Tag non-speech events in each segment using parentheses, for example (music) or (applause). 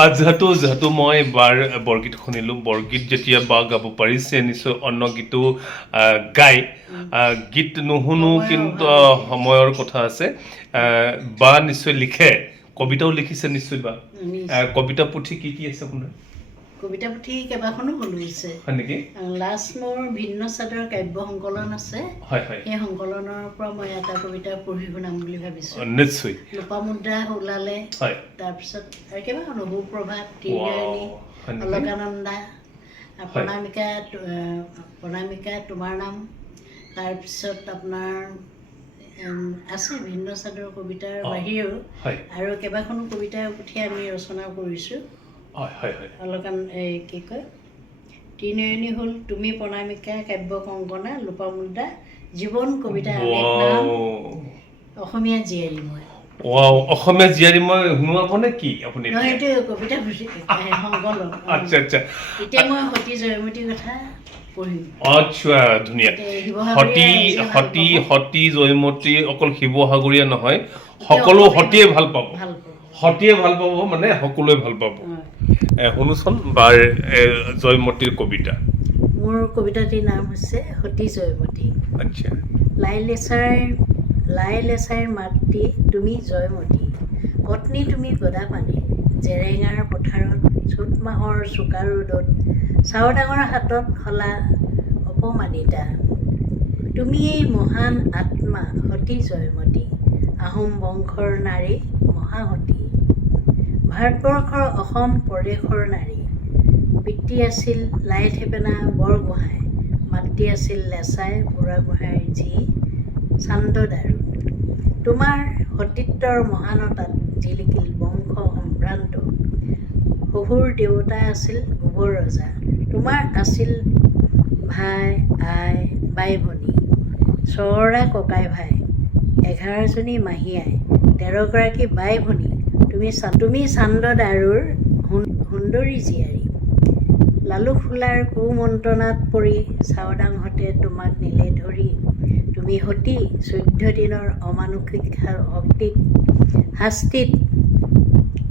আহ, যিহেতু যিহেতু মই বাৰ বৰগীত শুনিলোঁ। বৰগীত যেতিয়া বা গাব পাৰিছে নিশ্চয় অন্য গীতো গাই। গীত নুশুনো কিন্তু সময়ৰ কথা আছে। বা নিশ্চয় লিখে। কবিতাও লিখিছে নিশ্চয় বা। কবিতা পুথি কি কি আছে আপোনাৰ? কবিতা পুথি কেইবাখনো ওলাইছে নেকি? লাষ্ট মোৰ ভিন্ন চাদৰ কাব্য সংকলন আছে। সেই সংকলনৰ পৰা মই এটা কবিতা পঢ়ি শুনাম বুলি ভাবিছোঁ। নিশ্চয়। লোপামুদ্ৰা ওলালে তাৰপিছত আৰু কেইবাখনো সুপ্ৰভাত? অলকানন্দা প্ৰণামিকা প্ৰণামিকা তোমাৰ নাম। তাৰপিছত আপোনাৰ আছে ভিন্ন চাদৰ কবিতাৰ। বাহিৰেও। আৰু কেইবাখনো কবিতাৰ পুথি আমি ৰচনা কৰিছোঁ। হয় হয় হয়। অলকান এই কি কয় তিনিৰণী হ'ল তুমি প্ৰণামিকা কাব্য কংকনা লোপামুদ্ৰা জীৱন কবিতা. অসমীয়া জীয়াৰী মই। অসমীয়া জীয়াৰী মই শুনোৱাব নে কি আপুনি নহয় এইটো কবিতা পুথি এ, সংকলন (laughs) আচ্ছা আচ্ছা। এতিয়া মই সতী জয়মতীৰ কথা আচ্ছা ধুনীয়া। সতী সতী। সতী জয়মতী অকল শিৱসাগৰীয়া নহয় সকলো সতীয়ে ভাল ভাল পাব। সতীয়ে ভালো পাব মানে সকলোৱে ভালো পাব। শুনোচোন বাৰ জয়মতীৰ কবিতা। মোৰ কবিতাটিৰ নাম হৈছে সতী জয়মতী। আচ্ছা। লাই লেচাৰ লাই লেচাইৰ মাতৃ তুমি জয়মতী। পত্নী তুমি গদাপানী। জেৰেঙাৰ পথাৰত চ'ত মাহৰ চোকা ৰ'দত চাও ডাঙৰ হাতত হলা অপমানিতা। তুমি এই মহান আত্মা সতী জয়মতী। আহোম বংশৰ নাৰী মহাসতী ভাৰতবৰ্ষৰ অসম প্ৰদেশৰ নাৰী। পিতৃ আছিল লাই থেপেনা বৰগোহাঁই মাতৃ আছিল লেচাই বুঢ়াগোহাঁইৰ যি চান্দদাৰু। তোমাৰ সতীত্বৰ মহানতাত জিলিকিল বংশ সম্ভ্ৰান্ত। শহুৰ দেউতা আছিল গোবৰ ৰজা। তোমাৰ আছিল ভাই আই বাই ভনী ছয়ৰা ককাই ভাই এঘাৰজনী মাহী আই তেৰগৰাকী বাই ভনী তুমি তুমি চান্দদাৰুৰ সুন- সুন্দৰী জীয়াৰী। লালু ফুলাৰ কুমন্ত্ৰণাত পৰি চাওদাংহঁতে তোমাক নিলে ধৰি। তুমি সতী চৈধ্য দিনৰ অমানসিক শক্তিত শাস্তিত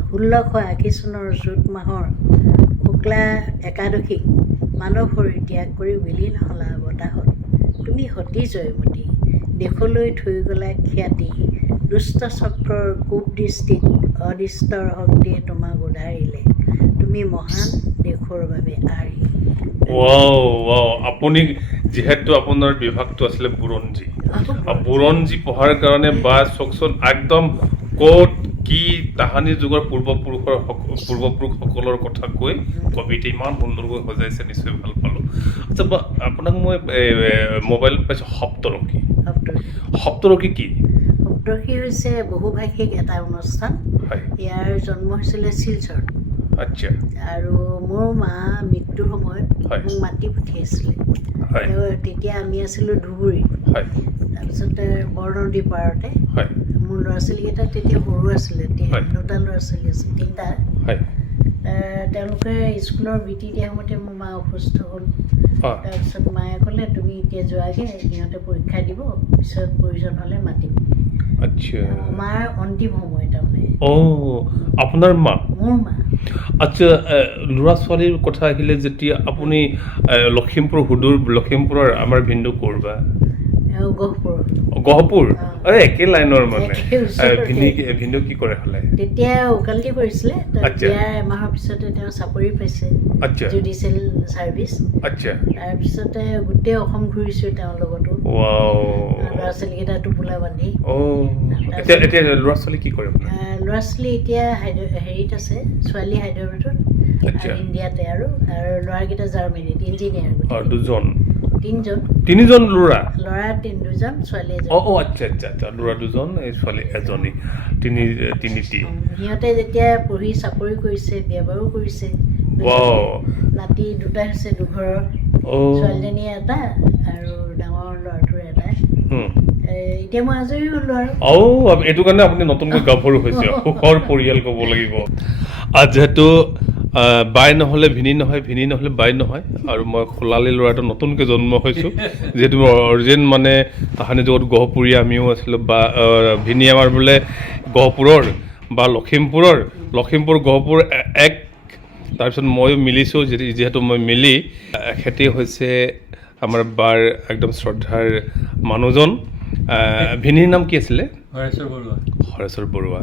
ষোল্লশ আশী চনৰ চ'ত মাহৰ শুক্লা একাদশীক মানৱ শৰীৰ ত্যাগ কৰি বিলীন হলা বতাহত। তুমি সতী জয়মতী দেশলৈ থৈ গলা খ্যাতি দুষ্ট চক্ৰৰ কূপ দৃষ্টিত অদৃষ্টৰ শক্তিয়ে তোমাক উধাৰিলে তুমি মহান দেশৰ বাবে আৰ্হি। আপুনি যিহেতু আপোনাৰ বিভাগটো আছিলে বুৰঞ্জী। বুৰঞ্জী। পঢ়াৰ কাৰণে বা চাওকচোন একদম ক'ত কি তাহানি যুগৰ পূৰ্বপুৰুষৰ সক- পূৰ্বপুৰুষসকলৰ কথা কৈ কবিতা ইমান সুন্দৰকৈ সজাইছে নিশ্চয় ভালো পালোঁ। আচ্ছা আপোনাক মই মোবাইলত পাইছোঁ সপ্তৰকী। সপ্তৰকী কি? সপ্তৰ্ষি হৈছে বহুভাষিক এটা অনুষ্ঠান। ইয়াৰ জন্ম হৈছিলে শিলচৰত। আচ্ছা। আৰু মোৰ মা মৃত্যুৰ সময়ত মোক মাতি পঠিয়াইছিলে। তেতিয়া আমি আছিলোঁ ধুবুৰীত তাৰপিছতে বৰনদী পাৰতে। মোৰ ল'ৰা ছোৱালীকেইটা তেতিয়া সৰু আছিলে দুটা ল'ৰা ছোৱালী আছিল তিনিটা। তেওঁলোকে স্কুলৰ বিটি দিয়া সময়তে মোৰ মা অসুস্থ হ'ল। তাৰপিছত মায়ে ক'লে তুমি এতিয়া যোৱাগৈ সিহঁতে পৰীক্ষা দিব পিছত প্ৰয়োজন হ'লে মাতিম। আচ্ছা। মাৰ অন্তিম সময় তাৰমানে অ' আপোনাৰ মা? মোৰ মা। আচ্ছা ল'ৰা ছোৱালীৰ কথা আহিলে যেতিয়া আপুনি লখিমপুৰ সুদূৰ লখিমপুৰৰ আমাৰ ভিন্দু কৰবা গহপুৰ গহপুৰ। অ। একে লাইনৰ মানে। একে এ, ওচৰতে। ভিনি ভিন্দু কি কৰে হ'লে তেতিয়া উকালতি কৰিছিলে আচ্ছা। এমাহৰ পিছতে তেওঁ চাকৰি পাইছে আচ্ছা। জুডিচিয়েল ছাৰ্ভিচ আচ্ছা। তাৰপিছতে গোটেই অসম ঘূৰিছোঁ তেওঁৰ লগতো। ল'ৰা ছোৱালীকেইটা টোপোলা বান্ধি। এতিয়া এতিয়া ল'ৰা ছোৱালী কি কৰে ল'ৰা ছোৱালী এতিয়া হেৰিত আছে ছোৱালী হায়দৰাবাদত আচ্ছা। ইণ্ডিয়াতে আৰু আৰু ল'ৰাকেইটা জাৰ্মানীত ইঞ্জিনিয়াৰ। দুজন। তিনিজন। তিনিজন ল'ৰা? ল'ৰা তিনি দুজন ছোৱালী এজন। অ' অ' আচ্ছা আচ্ছা আচ্ছা ল'ৰা দুজন এই ছোৱালী এজনী তিনি তিনিটি। সিহঁতে যেতিয়া পঢ়ি চাকৰি কৰিছে বিয়া বাৰু কৰিছে নাতি দুটা হৈছে দুঘৰৰ ছোৱালীজনী এটা আৰু ডাঙৰ ল'ৰাটোৰ এটা। এতিয়া মই আজৰি হ'লোঁ আৰু। এইটো কাৰণে আপুনি নতুনকৈ গাভৰু হৈছে। সুখৰ পৰিয়াল ক'ব লাগিব। আৰু যিহেতু আহ, বাই নহ'লে ভিনি নহয়, ভিনি নহ'লে বাই নহয়। আৰু মই খোলালি ল'ৰা এটা নতুনকৈ জন্ম হৈছোঁ। যিহেতু অৰিজিন মানে তাহানি য'ত গহপুৰীয়া আমিও আছিলোঁ বা ভিনি আমাৰ বোলে গহপুৰৰ বা লখিমপুৰৰ। লখিমপুৰ, গহপুৰ এক। তাৰপিছত ময়ো মিলিছোঁ যিহেতু- মই মিলি এখেতে হৈছে আমাৰ বাৰ একদম শ্ৰদ্ধাৰ মানুহজন। ভিনীৰ নাম কি আছিলে? হৰেশ্বৰ বৰুৱা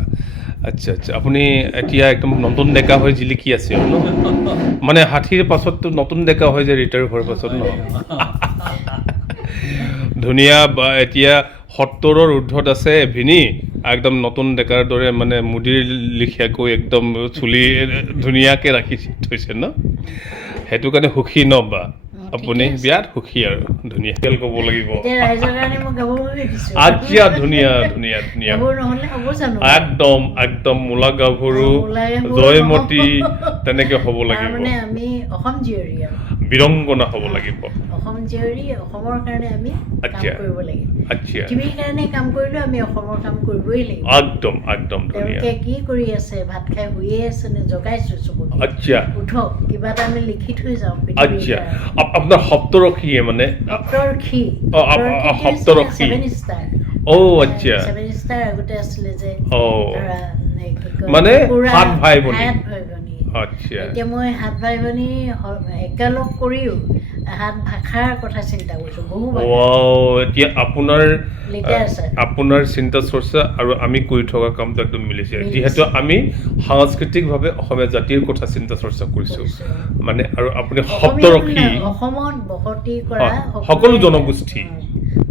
আচ্ছা আচ্ছা। আপুনি এতিয়া একদম নতুন ডেকা হৈ জিলিকি আছে ন? মানে ষাঠিৰ পাছততো নতুন ডেকা হৈ যায় ৰিটায়াৰ হোৱাৰ পাছত ন? ধুনীয়া, বা এতিয়া সত্তৰৰ ঊৰ্ধত আছে ভিনি। একদম নতুন ডেকাৰ দৰে মানে মুদিৰ লিখিয়াকৈ একদম চুলি ধুনীয়াকৈ ৰাখি থৈছে ন? সেইটো কাৰণে সুখী ন বা? আপুনি বিৰাট সুখী আৰু। ধুনীয়া খেল ক'ব লাগিব। আচ্ছা ধুনীয়া ধুনীয়া ধুনীয়া। একদম একদম মূলা গাভৰু জয়মতী তেনেকে হ'ব লাগিব। বিৰংগনা হ'ব লাগিব। অসম জীয়ৰী অসমৰ কাৰণে আমি আচ্ছা। কৰিব লাগিব আচ্ছা। পৃথিৱীৰ কাৰণে কাম কৰিলেও আমি অসমৰ কাম কৰিবই লাগিব। একদম একদম ধুনীয়া। কি কৰি আছে ভাত খাই শুয়ে আছে নে জগাইছো চবকে আচ্ছা। উঠক কিবা এটা আমি লিখি থৈ যাওঁ আচ্ছা। কাৰণে। হপ্তরক্ষী মানে? হপ্তরক্ষী ষ্টাৰ অ' আচ্ছা। আগতে আছিলে যে কয়, মানে সাত ভাই ভনী। সাত ভাই ভনী। আচ্ছা। এতিয়া মই সাত ভাই ভনী একেলগ কৰিও সাত ভাষাৰ কথা চিন্তা কৰিছো বহু এতিয়া আপোনাৰ আপোনাৰ চিন্তা চৰ্চা আৰু আমি কৰি থকা কামটো একদম মিলিছে। যিহেতু আমি সাংস্কৃতিকভাৱে অসমীয়া জাতিৰ কথা চিন্তা চৰ্চা কৰিছোঁ। মানে আৰু আপুনি সপ্তৰশী অসমত বসতি কৰা সকলো জনগোষ্ঠী।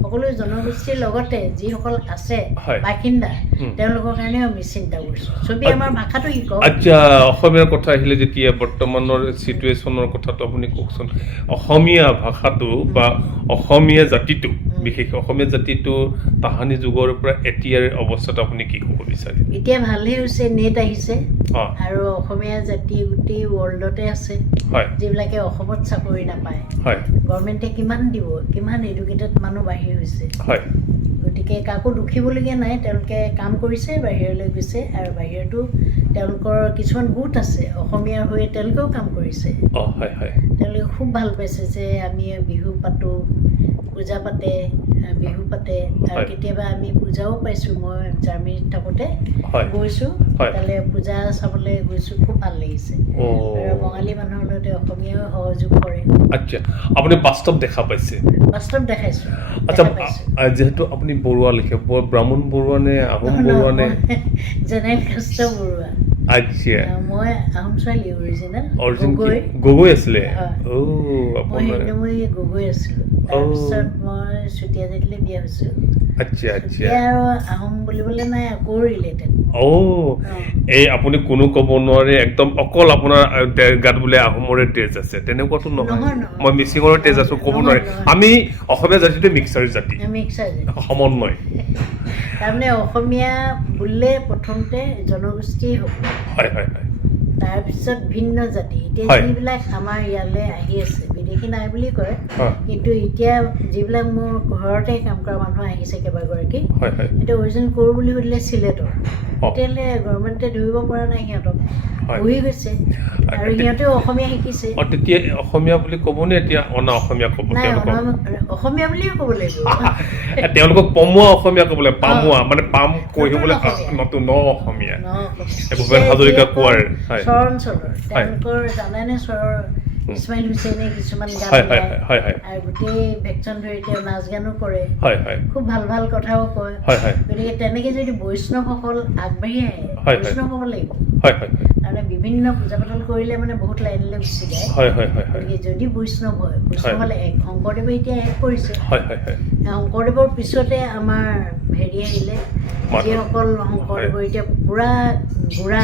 সকলো জনগোষ্ঠীৰ লগতে যিসকল আছে। বাসিন্দা। তেওঁলোকৰ কাৰণেও আমি চিন্তা কৰিছো। ছবি আমাৰ ভাষাটো শিকক। আচ্ছা অসমীয়াৰ কথা আহিলে যেতিয়া বৰ্তমানৰ চিটুৱেশ্যনৰ কথাটো আপুনি কওকচোন। অসমীয়া ভাষাটো বা অসমীয়া জাতিটো বিশেষ অসমীয়া জাতিটো তাহানি যুগৰ পৰা এতিয়াৰ অৱস্থাটো আপুনি কি ক'ব বিচাৰে? এতিয়া ভালেই হৈছে নেট আহিছে। আৰু অসমীয়া জাতি গোটেই ৱৰ্ল্ডতে আছে। যিবিলাকে অসমত চাকৰি নাপায়। গভৰ্ণমেণ্টে কিমান দিব কিমান এডুকেটেড মানুহ বাহিৰ হৈছে। হয়। গতিকে কাকো দুখিবলগীয়া নাই তেওঁলোকে কাম কৰিছে বাহিৰলৈ গৈছে আৰু বাহিৰতো তেওঁলোকৰ কিছুমান গোট আছে অসমীয়াৰ হৈ তেওঁলোকেও কাম কৰিছে। তেওঁলোকে খুব ভাল পাইছে যে আমি বিহু পাতোঁ পূজা পাতে বিহু পাতে। আৰু কেতিয়াবা আমি পূজাও পাইছোঁ মই জাৰ্মানীত থাকোঁতে গৈছোঁ। তালৈ পূজা চাবলৈ গৈছোঁ খুব ভালো লাগিছে। আৰু বঙালী মানুহৰ লগতে অসমীয়াও সহযোগ কৰে। আচ্ছা আপুনি বাস্তৱ দেখা পাইছে? বাস্তৱ দেখাইছোঁ আচ্ছা যিহেতু আপুনি বৰুৱা লিখে ব্ৰাহ্মণ বৰুৱা নে আহোম বৰুৱা নে? (laughs) General caste Baruah. আচ্ছা। মই আহোম ছোৱালী অৰিজিনেল গগৈ। আছিলে? গগৈ আছিলোঁ। তাৰপিছত মই চুতীয়া জাতিলৈ বিয়া হৈছোঁ। আচ্ছা আচ্ছা। আৰু আহোম বুলিবলৈ নাই আকৌ ৰিলেটেড অ' এই আপুনি কোনো ক'ব নোৱাৰে একদম অকল আপোনাৰ গাত বোলে আহোমৰে তেজ আছে তেনেকুৱাতো নহয়। মই মিচিঙৰে তেজ আছো ক'ব নোৱাৰে। আমি অসমীয়া জাতিটো মিক্সাৰ জাতি। সমন্বয়। তাৰমানে অসমীয়া বুলিলে প্ৰথমতে জনগোষ্ঠীয়ে হ'ব। হয় হয় হয়। তাৰপিছত ভিন্ন জাতি। এতিয়া। যিবিলাক আমাৰ ইয়ালৈ আহি আছে বিদেশী নাই বুলি কয় কিন্তু এতিয়া যিবিলাক মোৰ ঘৰতে কাম কৰা মানুহ আহিছে কেইবাগৰাকী এতিয়া অৰিজিন কৰোঁ বুলি সুধিলে চিলেটৰ। অ, গভৰ্ণমেণ্টে ধৰিব পৰা নাই সিহঁতক। বহি গৈছে। আৰু সিহঁতেও অসমীয়া শিকিছে। অ, তেতিয়া অসমীয়া বুলি ক'বনে এতিয়া অনা অসমীয়া ক'ব? তেওঁলোকক? অসমীয়া বুলিয়ে ক'ব লাগিব। তেওঁলোকক পমুৱা অসমীয়া ক'বলৈ পামুৱা মানে পাম কহিবলৈ নতুন ন অসমীয়া। ন ভূপেন হাজৰিকা কোঁৱৰ। চৰ অঞ্চলৰ তেওঁলোকৰ জানেনে চৰৰ ইছমাইল হুছেইনে কিছুমান গান গায়। আৰু গোটেই ভেকচন ধৰি তেওঁ নাচ গানো কৰে। খুব ভাল ভাল কথাও কয়। গতিকে তেনেকে যদি বৈষ্ণৱসকল আগবাঢ়ি আহে। বৈষ্ণৱ হ'ব লাগিব। তাৰমানে বিভিন্ন পূজা পাতল কৰিলে মানে বহুত লাইনলৈ গুচি যায়। গতিকে যদি বৈষ্ণৱ হয় বৈষ্ণৱ। হ'লে এক শংকৰদেৱে এতিয়া এক কৰিছে। শংকৰদেৱৰ পিছতে আমাৰ হেৰি আহিলে। যিসকল শংকৰদেৱৰ এতিয়া পুৰা বুঢ়া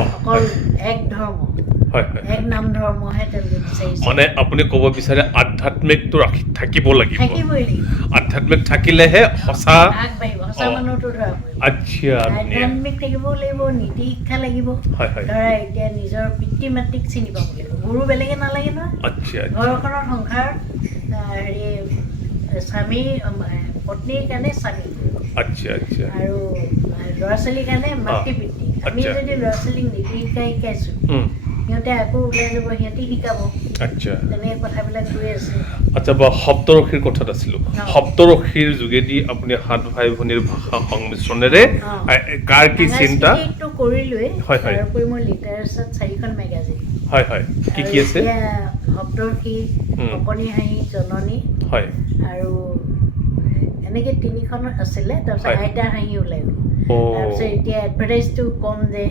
অকল এক ধৰ্ম। মানে আপুনি ক'ব বিচাৰে আধ্যাত্মিকটো ৰাখি থাকিব লাগিব। থাকিবই আধ্যাত্মিক থাকিলেহে সঁচা আচ্ছা আধ্যাত্মিক থাকিবও লাগিব নীতি শিক্ষা লাগিব। ধৰা এতিয়া নিজৰ পিতৃ মাতৃক চিনি পাব লাগিব। গুৰু বেলেগে নালাগে নহয়। আচ্ছা আচ্ছা। ঘৰখনৰ সংসাৰ হেৰি স্বামী পত্নীৰ কাৰণে স্বামী। আচ্ছা আচ্ছা। আৰু ল'ৰা ছোৱালীৰ কাৰণে মাতৃ পিতৃ আমি। যদি ল'ৰা ছোৱালীক নীতি শিক্ষা শিকাইছোঁ সিহঁতে আকৌ ওলাই যাব সিহঁতি শিকাব। আচ্ছা। তেনেকৈ কথাবিলাক গৈ আছে। আচ্ছা বা সপ্তৰশীৰ কথাত আছিলো। অ। সপ্তৰশীৰ যোগেদি আপুনি সাত ভাই ভনীৰ ভাষা সংমিশ্ৰণেৰে। কাৰ কি চিন্তা? কৰিলোৱেই। হয়, হয়। তাৰোপৰি মোৰ লিটাৰেচাৰত চাৰিখন মেগাজিন। হয় হয়। কি কি আছে? সপ্তৰ্ষি উম। অকণি হাঁহি জননী। হয়। আৰু এনেকৈ তিনিখন আছিলে তাৰপিছত। আইতা হাঁহি ওলাই গ'ল তাৰপিছত এতিয়া এডভাৰটাইজটো কম যে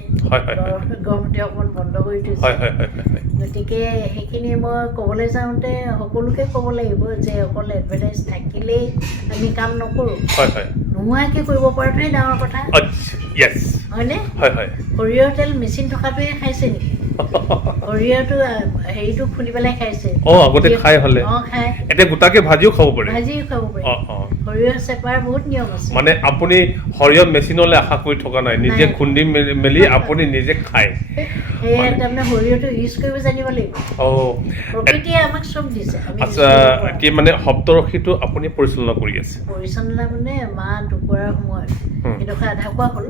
গৰমতে অকণমান বন্ধ কৰি থৈছে গতিকে সেইখিনি মই ক'বলৈ যাওঁতে সকলোকে ক'ব লাগিব যে অকল এডভাৰটাইজ থাকিলেই আমি কাম নকৰোঁ নোহোৱাকৈ কৰিব পৰাটোৱে ডাঙৰ কথা হয়নে হয় হয় সৰিয়হ তেল মেচিন থকাটোৱে খাইছে নেকি সৰিয়হটো আহ, হেৰিটো খুন্দি পেলাই খাইছে। অ আগতে খাই হলে। অঁ খাই। এতিয়া গোটাকে ভাজিও খাব পাৰে। ভাজিও খাব পাৰি। অ অ। সৰিয়হ চেপাৰ বহুত নিয়ম আছে। মানে আপুনি সৰিয়হ মেচিনলৈ আশা কৰি থকা নাই। নিজে। খুন্দি মেলি- মেলি আপুনি নিজে খায়। সেয়ে মানে- তাৰমানে সৰিয়হটো ইউজ কৰিব জানিব লাগিব। অ। প্ৰকৃতিয়ে আমাক চব দিছে। আচ্ছা। কি মানে সপ্তৰশীটো আপুনি পৰিচালনা কৰি আছে। পৰিচালনা মানে মা ঢুকুৱাৰ সময়ত। সেইডোখৰ আধা কোৱা হ'ল।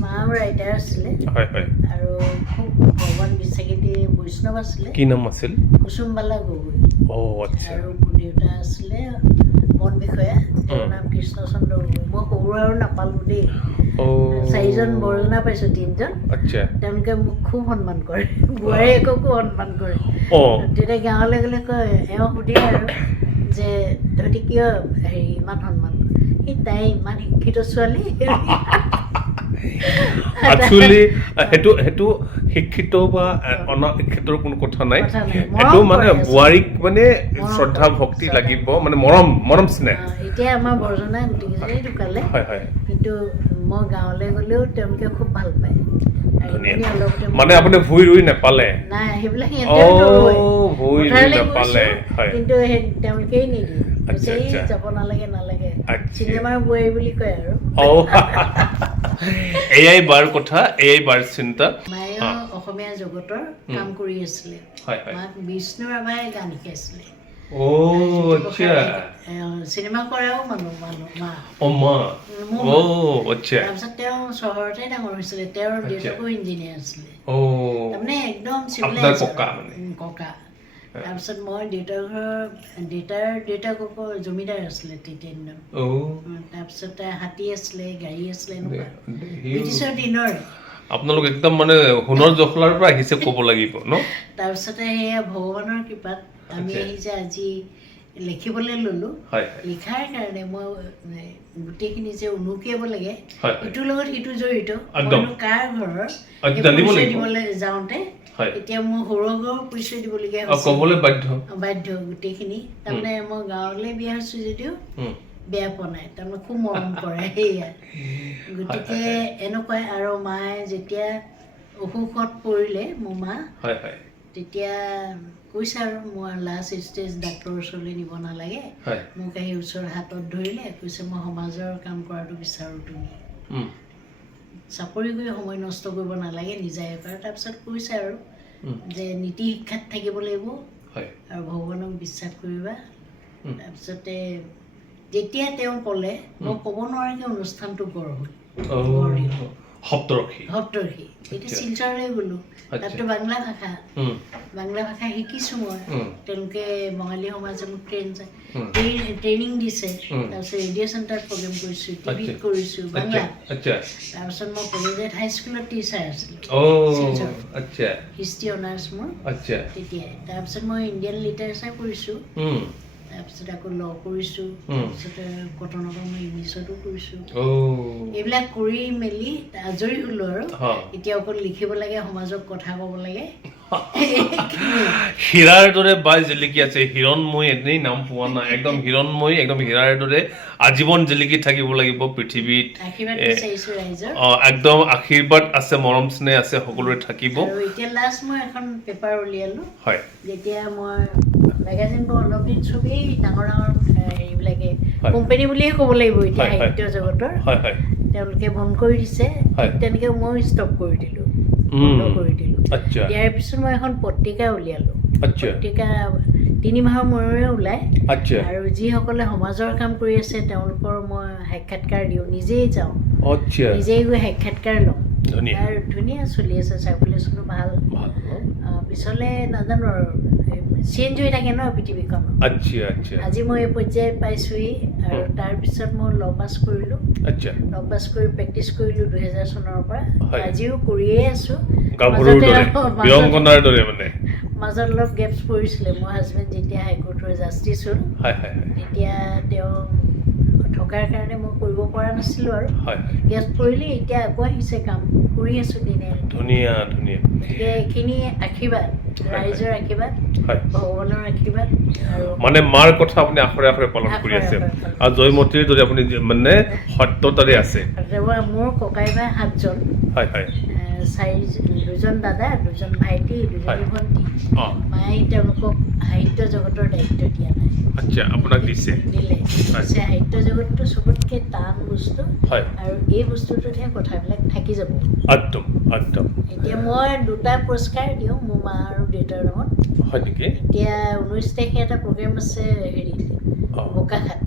মা আৰু আইতাৰ আছিলে। হয় হয়। আৰু খুব ভগৱান বিশ্বাসী বৈষ্ণৱ আছিলে। কি নাম আছিল? কুসুমবালা গগৈ। অ আচ্ছা। আৰু মোৰ দেউতা আছিলে বন বিষয়া। তেওঁৰ নাম কৃষ্ণচন্দ্ৰ গগৈ। মই সৰু আৰু নাপালোঁ দেই। চাৰিজন বৰজনা পাইছোঁ তিনিজন। আচ্ছা। তেওঁলোকে মোক খুব সন্মান কৰে। বোৱাৰীয়েককো সন্মান কৰে। তেতিয়া গাঁৱলৈ গ'লে কয় এওঁ সুধে আৰু যে তহঁতি কিয় হেৰি ইমান সন্মান কৰ? সি তাই ইমান শিক্ষিত ছোৱালী। একচুৱেলি সেইটো সেইটো শিক্ষিত বা অনাশিক্ষিতৰ কোনো কথা নাই। সেইটো মানে বোৱাৰীক মানে শ্ৰদ্ধা ভক্তি লাগিব মানে মৰম মৰম স্নেহ এতিয়া আমাৰ বৰজনা গোটেইকেইজনী ঢুকালে। হয় হয়। কিন্তু মই গাঁৱলৈ গ'লেও তেওঁলোকে খুব ভালো পায়। মানে আপুনি ভুই ৰুই নেপালে? হয়। কিন্তু তেওঁলোকেই নিদিয়ে। আচ্ছা, কৈছে, "এই আচ্ছা। যাব নালাগে নালাগে। আচ্ছা। চিনেমাৰ বোৱাৰী বুলি কয় আৰু। অ (laughs) এয়াই বাৰ কথা এয়াই বাৰ চিন্তা। অসমীয়া জগতৰ কাম কৰি আছিলে। মাক বিষ্ণু ৰাভাই গান শিকাইছিলে। আচ্ছা। চিনেমা কৰাও মানুহ মানুহ মা। আচ্ছা। তাৰপিছত তেওঁ চহৰতে ডাঙৰ হৈছিলে। তেওঁৰ আচ্ছা। দেউতাকো ইঞ্জিনিয়াৰ আছিলে। তাৰমানে একদম আপোনাৰ ককা। মানে? তাৰপিছত মই দেউতাৰ ঘৰৰ দেউতাৰ দেউতাককো জমিদাৰ আছিলে তেতিয়া দিনত তাৰপিছতে হাতী আছিলে গাড়ী আছিলে এনেকুৱা। ব্ৰিটিছৰ দিনৰ। আপোনালোক একদম মানে সোণৰ জখলাৰ পৰা আহিছে ক'ব লাগিব ন? তাৰপিছতে সেয়া ভগৱানৰ কৃপাত আমি আচ্ছা। আহি যে আজি লিখিবলৈ ল'লোঁ লিখাৰ কাৰণে মই গোটেইখিনি যে উনুকিয়াব লাগে ইটোৰ লগত সিটো জড়িত। কাৰ ঘৰৰ? দিবলৈ যাওঁতে এতিয়া মোৰ সৰু ঘৰৰ পৰিচয় দিবলগীয়া হৈছে। ক'বলৈ বাধ্য। বাধ্য গোটেইখিনি। তাৰমানে মই গাঁৱলৈ বিয়া হৈছোঁ যদিও। বেয়া পোৱা নাই। তাৰমানে খুব মৰম কৰে সেয়া। গতিকে এনেকুৱাই আৰু মায়ে যেতিয়া অসুখত পৰিলে মোৰ মা তেতিয়া কৈছে আৰু মই লাষ্ট ষ্টেজ ডাক্তৰৰ ওচৰলৈ নিব নালাগে। মোক আহি ওচৰৰ হাতত ধৰিলে কৈছে মই সমাজৰ কাম কৰাটো বিচাৰোঁ তুমি। চাকৰি কৰি সময় নষ্ট কৰিব নালাগে নিজাই কৰা তাৰপিছত কৈছে আৰু যে নীতি শিক্ষাত থাকিব লাগিব আৰু ভগৱানক বিশ্বাস কৰিবা। তাৰপিছতে যেতিয়া তেওঁ ক'লে মই। ক'ব নোৱাৰাকৈ অনুষ্ঠানটো গঢ় হ'ল। অ, বৰদিন। সপ্তৰশী সপ্তৰ্ষি। এতিয়া আচ্ছা। শিলচৰলৈ গ'লোঁ। আচ্ছা। তাততো বাংলা ভাষা। উম, বাংলা ভাষা শিকিছোঁ মই। উম, তেওঁলোকে বঙালী সমাজে মোক ট্ৰেইন উম। ট্ৰেইনিং দিছে। উম। তাৰপিছত ৰেডিঅ' চেণ্টাৰত প্ৰগ্ৰেম কৰিছোঁ টিভিত আচ্ছা। কৰিছোঁ আচ্ছা বাংলা। আচ্ছা। তাৰপিছত মই কলেজত হাইস্কুলত টিচাৰ আছিলোঁ। অ শিলচৰ। আচ্ছা। হিষ্ট্ৰী অনাৰ্ছ মোৰ। আচ্ছা। তেতিয়াই। তাৰপিছত মই ইণ্ডিয়ান লিটাৰেচাৰ কৰিছোঁ। তাৰপিছত আকৌ ল কৰিছোঁ। তাৰপিছতে কটনতো মই ইংলিছতো কৰিছোঁ এইবিলাক কৰি মেলি আজৰি হ'লোঁ আৰু। এতিয়া অকল লিখিব লাগে সমাজক কথা ক'ব লাগে। (laughs) হীৰাৰ দৰে বাই জিলিকি আছে হিৰণময় এনেই নাম পোৱা নাই। একদম হিৰণময় একদম হীৰাৰ দৰে আজীৱন জিলিকি থাকিব লাগিব পৃথিৱীত। একদম আশীৰ্বাদ আছে মৰম স্নেহ আছে সকলোৰে থাকিব। এতিয়া লাষ্ট মই এখন পেপাৰ উলিয়ালোঁ। হয়। যেতিয়া মই মেগাজিনবোৰ অলপ দিন চবেই ডাঙৰ ডাঙৰ এ, হেৰিবিলাকে হয়। কোম্পানী বুলিয়ে ক'ব লাগিব এতিয়া। সাহিত্য জগতৰ। তেওঁলোকে বন্ধ কৰি দিছে। ঠিক তেনেকৈ ময়ো ষ্টপ কৰি দিলোঁ উম, বন্ধ কৰি দিলোঁ। আচ্ছা। ইয়াৰ পিছত মই এখন পত্ৰিকা উলিয়ালোঁ। পত্ৰিকা তিনি মাহৰ মূৰে ওলায় আচ্ছা। আৰু যিসকলে সমাজৰ কাম কৰি আছে তেওঁলোকৰ মই সাক্ষাৎকাৰ দিওঁ নিজেই যাওঁ। নিজেই গৈ সাক্ষাৎকাৰ লওঁ। আৰু ধুনীয়া চলি আছে চাৰ্কুলেশ্যনো ভাল। পিছলে নাজানো আৰু চেঞ্জ হৈ থাকে ন পৃথিৱীখন আচ্ছা আচ্ছা। আজি মই এই পৰ্যায় পাইছোহি আৰু তাৰপিছত মই ল পাছ কৰিলোঁ। আচ্ছা। ল পাছ কৰি প্ৰেক্টিচ কৰিলোঁ দুহেজাৰ চনৰ পৰা। আজিও কৰিয়ে আছোঁ। মাজতে মানে। মাজত অলপ গেপছ পৰিছিলে। মোৰ হাজবেণ্ড যেতিয়া হাইকোৰ্টৰ জাষ্টিছ হ'ল তেতিয়া তেওঁ থকাৰ কাৰণে মই কৰিব পৰা নাছিলোঁ আৰু। হয়। গেছ পৰিলে এতিয়া আকৌ আহিছে কাম। কৰি আছোঁ দিনে ধুনীয়া ধুনীয়া। গতিকে এইখিনি আশীৰ্বাদ ৰাইজৰ আশীৰ্বাদ ভগৱানৰ আশীৰ্বাদ মানে মাৰ কথা আপুনি আখৰে আখৰে পালন কৰি আছে। আৰু জয়মতীৰ যদি আপুনি মানে সত্যতাৰে আছে। মোৰ ককাই ভাই সাতজন। হয় হয়। চাৰি দুজন দাদা দুজন ভাইটি দুজনী ভণ্টি। মায়ে তেওঁলোকক সাহিত্য জগতৰ দায়িত্ব দিয়া নাই। আচ্ছা আপোনাক দিছে। দিলে। পিছে সাহিত্য জগতটো চবতকৈ টান বস্তু। হয়। আৰু এই বস্তুটোতহে কথাবিলাক থাকি যাব। একদম একদম। এতিয়া মই দুটা পুৰস্কাৰ দিওঁ মোৰ মা আৰু দেউতাৰ নামত। হয় নেকি? এতিয়া ঊনৈছ তাৰিখে এটা প্ৰগ্ৰেম আছে হেৰিত বোকাখাত।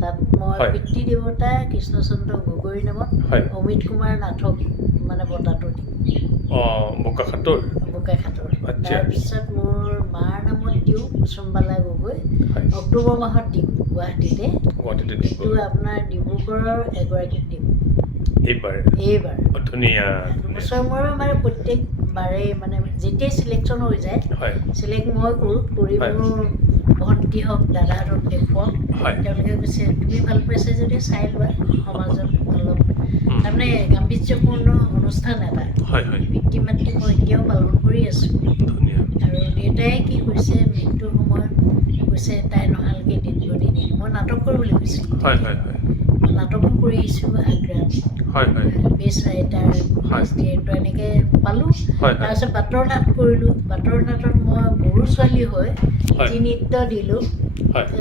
তাত মই পিতৃ দেৱতা কৃষ্ণচন্দ্ৰ গগৈৰ নামত অমিত কুমাৰ নাথক মানে বঁটাটো দিম। অঁ। তাৰপিছত মোৰ মাৰ নামত দিওঁ কুচুমবালা গগৈ। অক্টোবৰ মাহত দিম গুৱাহাটীতে। এইটো আপোনাৰ ডিব্ৰুগড়ৰ এগৰাকীক দিম। এইবাৰ? এইবাৰ। অঁ, ধুনীয়া। দুবছৰ মূৰে মানে প্ৰত্যেকবাৰেই মানে যেতিয়াই চিলেকশ্যন হৈ যায় হয়। চিলেক্ট মই কৰোঁ কৰি হয়। মোৰ ভণ্টি হওক দাদাহঁতক দেখুৱাওঁ। হয়। তেওঁলোকে কৈছে তুমি ভাল পাইছা যদি চাই লোৱা সমাজত অলপ। উম, তাৰমানে গাম্ভীৰ্যপূৰ্ণ অনুষ্ঠান এটা। পিতৃ মাতৃ মই এতিয়াও পালন কৰি আছোঁ। আৰু দেউতাই কি কৈছে মৃত্যুৰ সময়ত কৈছে তাই নহালকৈ দিন গতি দিন মই নাটক কৰিবলৈ হয় মই নাটকো কৰি আহিছোঁ আগ্ৰাত। Best writer. বেষ্ট ডিৰেক্টৰ এনেকৈ পালোঁ। তাৰপিছত বাটৰ নাট কৰিলোঁ। বাটৰ নাটত মই বড়ো ছোৱালী হৈ যি নৃত্য দিলোঁ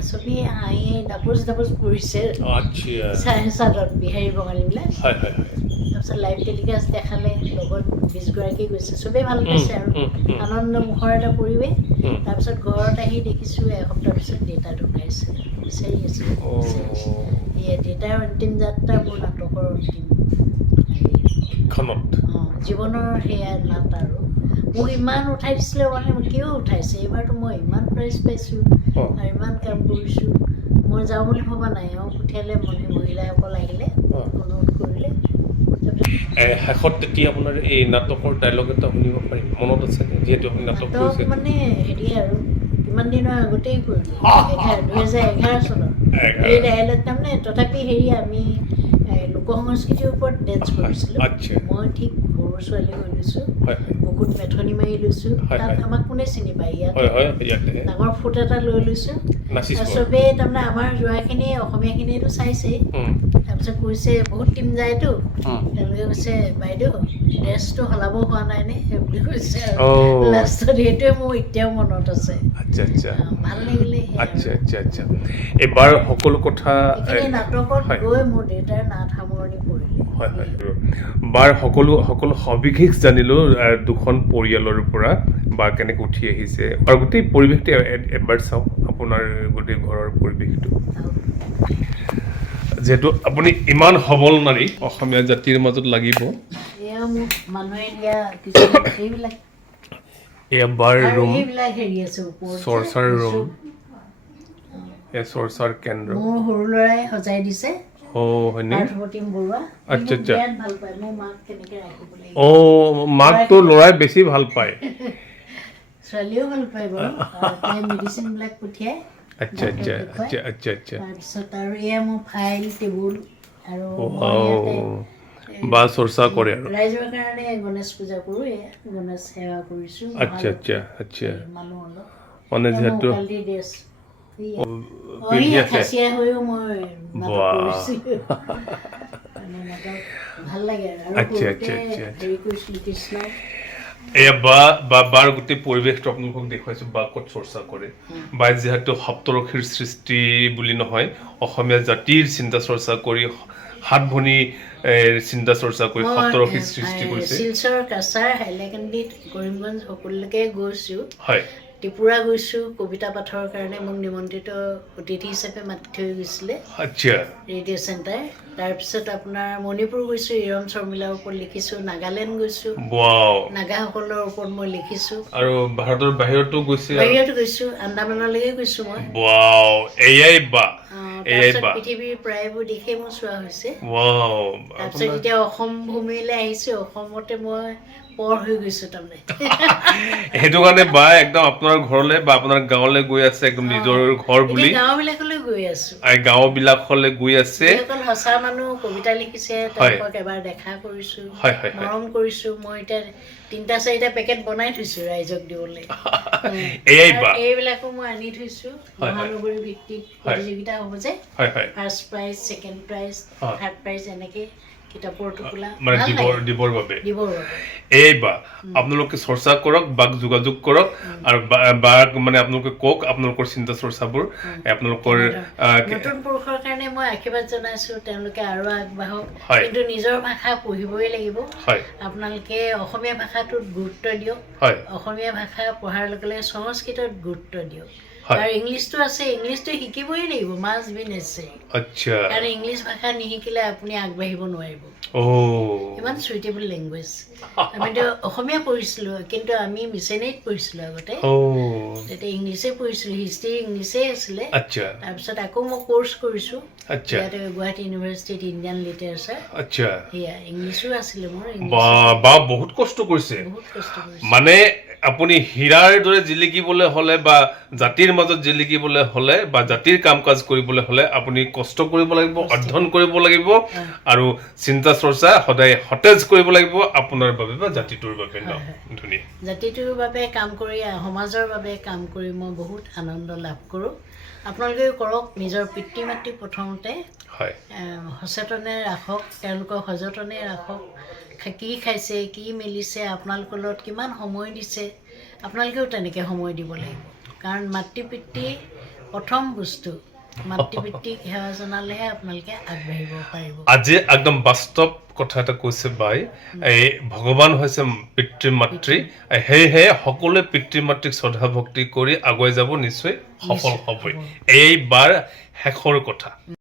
চবেই হাঁহি ডাপোচ ডাপোচ পৰিছে। আচ্ছা। চাদত বিহাৰী বঙালীবিলাক। তাৰপিছত লাইভ টেলিকাষ্ট দেখালে লগত বিছগৰাকী গৈছে। চবেই ভাল পাইছে আৰু। উম, আনন্দমুখৰ এটা পৰিৱেশ। তাৰপিছত ঘৰত আহি দেখিছোঁ এসপ্তাহ পিছত দেউতা ঢুকাইছে। বিচাৰি আছে। অঁ। এয়া দেউতাৰ অন্তিম যাত্ৰা মোৰ নাটকৰ অন্তিম। অঁ, জীৱনৰ সেয়া নাট আৰু। মোক ইমান উঠাই দিছিলে মানে কিয় উঠাইছে? এইবাৰতো মই ইমান প্ৰাইজ পাইছোঁ অঁ। আৰু ইমান কাম কৰিছোঁ। মই যাওঁ বুলি ভবা নাই। এওঁ পঠিয়ালে মহি মহিলাসকল আহিলে অঁ। অনুৰোধ কৰিলে। শেষত তেতিয়া আপোনাৰ এই নাটকৰ ডাইলগ এটা শুনিব পাৰিম? মনত আছে যিহেতু আপুনি নাটক কৰিছে। মানে হেৰি আৰু কিমান দিনৰ আগতেই কৰিলোঁ এঘাৰ দুহেজাৰ এঘাৰ চনত এই ডাইলগ তাৰমানে তথাপি হেৰি আমি লোক সংস্কৃতিৰ ওপৰত ডেন্স কৰিছিলোঁ। আচ্ছা। মই ঠিক সৰু ছোৱালী হৈ লৈছোঁ। বুকুত মেথনি মাৰি লৈছোঁ। তাত আমাক কোনে চিনি পায়? ইয়াত ডাঙৰ ফুট এটা লৈ লৈছোঁ। চবেই তাৰমানে আমাৰ যোৱাখিনিয়ে অসমীয়াখিনিয়েতো চাইছেই। তাৰপিছত কৈছে বহুত টিম যায়তো। তেওঁলোকে কৈছে বাইদেউ ড্ৰেছটো সলাব হোৱা নাই নে? সেই (laughs) বুলি কৈছে লাষ্টত সেইটোৱে মোৰ এতিয়াও মনত আছে। আচ্ছা আচ্ছা। অ, ভাল লাগিলে সেয়া আচ্ছা আৰু। আচ্ছা আচ্ছা এইবাৰ সকলো কথা এইখিনি এ, নাটকত হয়। গৈ মোৰ দেউতাৰ নাট সামৰণি পৰিলে। হয় হয়। বাৰ সকলো সকলো সবিশেষ জানিলোঁ দুখন পৰিয়ালৰ পৰা বা কেনেকৈ উঠি আহিছে। আৰু গোটেই পৰিৱেশটো এবাৰ চাওঁ আপোনাৰ গোটেই ঘৰৰ পৰিৱেশটো। যিহেতু আপুনি ইমান সবল নাৰী অসমীয়া জাতিৰ মাজত লাগিব। এয়া মোক মানুহে দিয়া কিছুমান সেইবিলাক এয়া বাৰ আৰু ৰুম। সেইবিলাক হেৰি আছে ওপৰত যে, চৰ্চাৰ ৰুম। চব চৰ্চাৰ কেন্দ্ৰ। মোৰ সৰু ল'ৰাই সজাই দিছে। আচ্ছা, আচ্ছা। মাকটো ল'ৰাই বেছি ভালো পায়। ছোৱালীও ভালো পায় বাৰু। (laughs) মেডিচিনবিলাক পঠিয়াই আচ্ছা আচ্ছা আচ্ছা আচ্ছা আচ্ছা। তাৰপিছত আৰু এয়া মোৰ ফাইল টেবুল আৰু বা চৰ্চা কৰে আৰু। ৰাইজৰ কাৰণে গণেশ পূজা কৰোঁ গণেশ সেৱা কৰিছোঁ আচ্ছা আচ্ছা আচ্ছা। মানে যিহেতু মানে ভালো লাগে আৰু আচ্ছা, আচ্ছা, আচ্ছা, আচ্ছা। হেৰি কৰিছিলোঁ কৃষ্ণ এয়া বা বা বাৰ গোটেই পৰিৱেশটো আপোনালোকক দেখুৱাইছো বা ক'ত চৰ্চা কৰে। বাই যিহেতু সপ্তৰশীৰ সৃষ্টি বুলি নহয় অসমীয়া জাতিৰ চিন্তা চৰ্চা কৰি সাত ভনী চিন্তা চৰ্চা কৰি এ, সৃষ্টি কৰিছে। শিলচৰ কাছাৰ হাইলাকান্দিত কৰিমগঞ্জ সকলোলৈকে গৈছোঁ। হয়। ত্ৰিপুৰা গৈছোঁ কবিতা পাঠৰ কাৰণে মোক নিমন্ত্ৰিত অতিথি হিচাপে মাতি থৈ গৈছিলে। আচ্ছা। Radio' centre. তাৰপিছত আপোনাৰ মণিপুৰ গৈছোঁ ইৰম শৰ্মিলাৰ ওপৰত লিখিছোঁ নাগালেণ্ড গৈছোঁ। নাগাসকলৰ ওপৰত মই লিখিছোঁ। আৰু ভাৰতৰ বাহিৰতো গৈছে বাহিৰতো গৈছোঁ আন্দামানলৈকে গৈছোঁ মই। এয়াই বা পৃথিৱীৰ প্ৰায়বোৰ দেশেই মোৰ চোৱা হৈছে। তাৰপিছত এতিয়া অসম ভূমিলৈ আহিছোঁ অসমতে মই পৰ হৈ গৈছোঁ তাৰমানে। সেইটো কাৰণে বা একদম আপোনাৰ ঘৰলৈ বা আপোনাৰ গাঁৱলৈ গৈ আছে একদম নিজৰ ঘৰ বুলি। গাঁওবিলাকলৈ গৈ আছোঁ। আৰু গাঁও বিলাকলৈ গৈ আছে। যিসকল সঁচা মানুহ কবিতা লিখিছে তেওঁলোকক এবাৰ দেখা কৰিছোঁ মৰম কৰিছোঁ। মই এতিয়া তিনিটা চাৰিটা পেকেট বনাই থৈছোঁ ৰাইজক দিবলৈ। (laughs) এয়াই বা। এইবিলাকো মই আনি থৈছোঁ। মহানগৰী ভিত্তিক। প্ৰতিযোগিতা হ'ব যে। First prize second prize. Third prize এনেকৈ কিতাপৰ টোপোলা মানে দিবৰ দিবৰ বাবে। দিবৰ বাবে। এই বা আপোনালোকে চৰ্চা কৰক বাক যোগাযোগ কৰক আৰু বাক মানে আপোনালোকে কওক আপোনালোকৰ চিন্তা চৰ্চাবোৰ আপোনালোকৰ নতুন পুৰুষৰ কাৰণে মই আশীৰ্বাদ জনাইছোঁ তেওঁলোকে আৰু আগবাঢ়ক। কিন্তু নিজৰ ভাষা পঢ়িবই লাগিব। আপোনালোকে অসমীয়া ভাষাটোত গুৰুত্ব দিয়ক। অসমীয়া ভাষা পঢ়াৰ লগে লগে সংস্কৃতত গুৰুত্ব দিয়ক। আৰু ইংলিছটো আছে ইংলিছটো শিকিবই লাগিব মাছ বি নেচেৰী আচ্ছা। কাৰণ ইংলিছ ভাষা নিশিকিলে আপুনি আগবাঢ়িব নোৱাৰিব। ইমান চুইটেবল লেংগুৱেজ আমিতো অসমীয়া পঢ়িছিলোঁ কিন্তু আমি মিছনেৰীত পঢ়িছিলোঁ আগতে। তেতিয়া ইংলিছে পঢ়িছিলোঁ হিষ্ট্ৰী ইংলিছেই আছিলে। আচ্ছা। তাৰপিছত আকৌ মই ক'ৰ্চ কৰিছোঁ। আচ্ছা। ইয়াতে গুৱাহাটী ইউনিভাৰ্চিটিত ইণ্ডিয়ান লিটাৰেচাৰ আচ্ছা। সেয়া ইংলিছো আছিলে মোৰ বা বহুত কষ্ট কৰিছে। বহুত কষ্ট কৰিছোঁ। মানে আপুনি হীৰাৰ দৰে জিলিকিবলৈ হ'লে বা জাতিৰ মাজত জিলিকিবলৈ হ'লে বা জাতিৰ কাম কাজ কৰিবলৈ হ'লে আপুনি কষ্ট কৰিব লাগিব অধ্যয়ন কৰিব লাগিব আৰু চিন্তা চৰ্চা সদায় সতেজ কৰিব লাগিব আপোনাৰ বাবে বা জাতিটোৰ বাবে ন। ধুনীয়া। জাতিটোৰ বাবে কাম কৰি সমাজৰ বাবে কাম কৰি মই বহুত আনন্দ লাভ কৰোঁ। আপোনালোকেও কৰক নিজৰ পিতৃ মাতৃ প্ৰথমতে হয়। সচেতনে ৰাখক তেওঁলোকক সযতনে ৰাখক। কি খাইছে কি মেলিছে আপোনালোকৰ লগত কিমান সময় দিছে আপোনালোকেও তেনেকৈ সময় দিব লাগিব। কাৰণ মাতৃ পিতৃ প্ৰথম বস্তু মাতৃ পিতৃক সেৱা জনালেহে আপোনালোকে আগবাঢ়িব পাৰিব। আজি একদম বাস্তৱ কথা এটা কৈছে বাই এই ভগৱান হৈছে পিতৃ মাতৃ সেয়েহে সকলোৱে পিতৃ মাতৃক শ্ৰদ্ধা ভক্তি কৰি আগুৱাই যাব নিশ্চয় সফল হ'বই। এই বাৰ শেষৰ কথা।